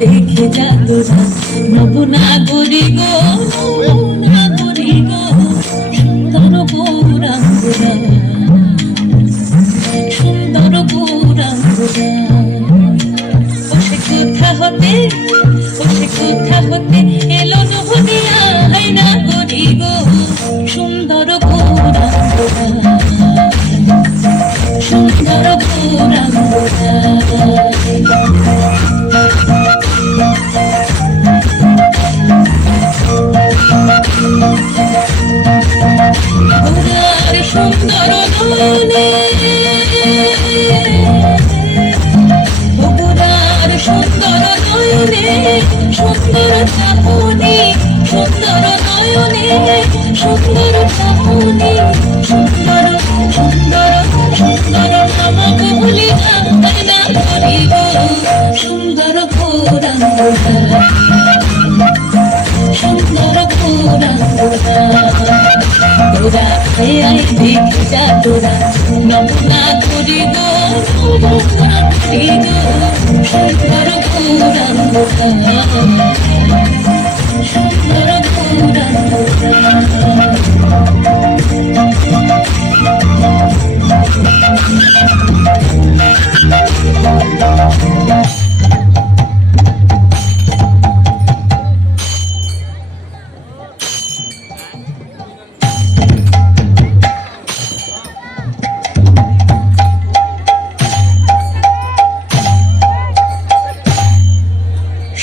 দেখে যা তোরা নবনাগরী গো, নবনাগরী গো, সুন্দর গৌরাঙ্গরা, সুন্দর গৌরাঙ্গরা। ও সে কোথা হতে, ও সে কোথা হতে এলো নহদিয়া নাগরী গো, সুন্দর গৌরাঙ্গরা, সুন্দর গৌরাঙ্গরা। সুন্দর নয়নে, বগুড়ার সুন্দর নয়নে, সুন্দর চাহনি, সুন্দর নয়নে, সুন্দর চাহনি, সুন্দর সুন্দর সুন্দর নামক ভুলিয়া না করিব, সুন্দর গৌরাঙ্গরা, সুন্দর গৌরাঙ্গরা। তোরা আয় দেখে যা তোরা নবনাগরী গো, নবনাগরী গো, সুন্দর গৌরাঙ্গরা, সুন্দর গৌরাঙ্গরা।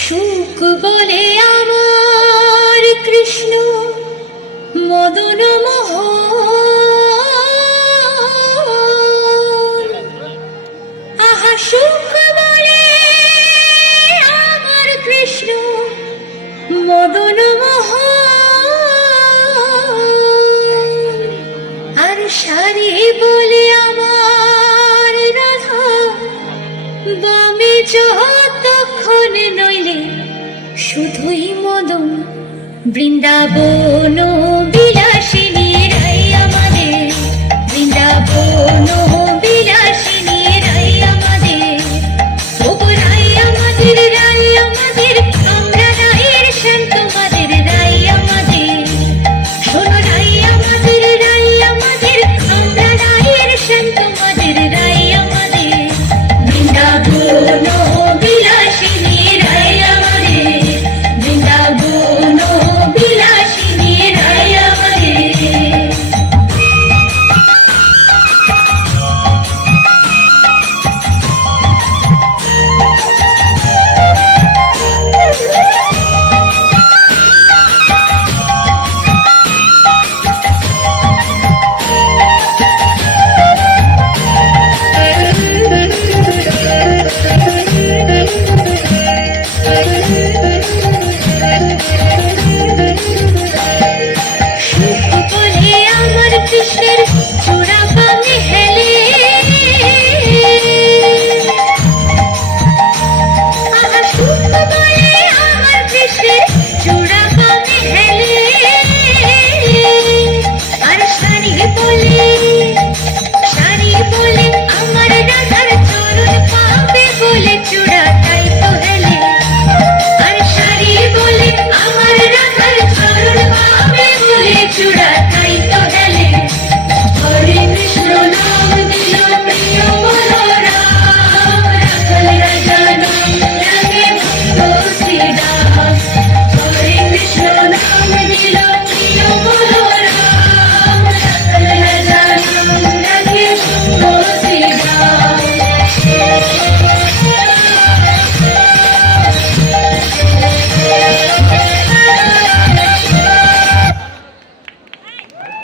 সুখ বলে আমার কৃষ্ণ মদন মোহন, আহা সুখ বলে আমার কৃষ্ণ মদন মোহন, আর সারি বলে আমার রাধা বামে যতক্ষণ নইলে শুধুই মদন বৃন্দাবন।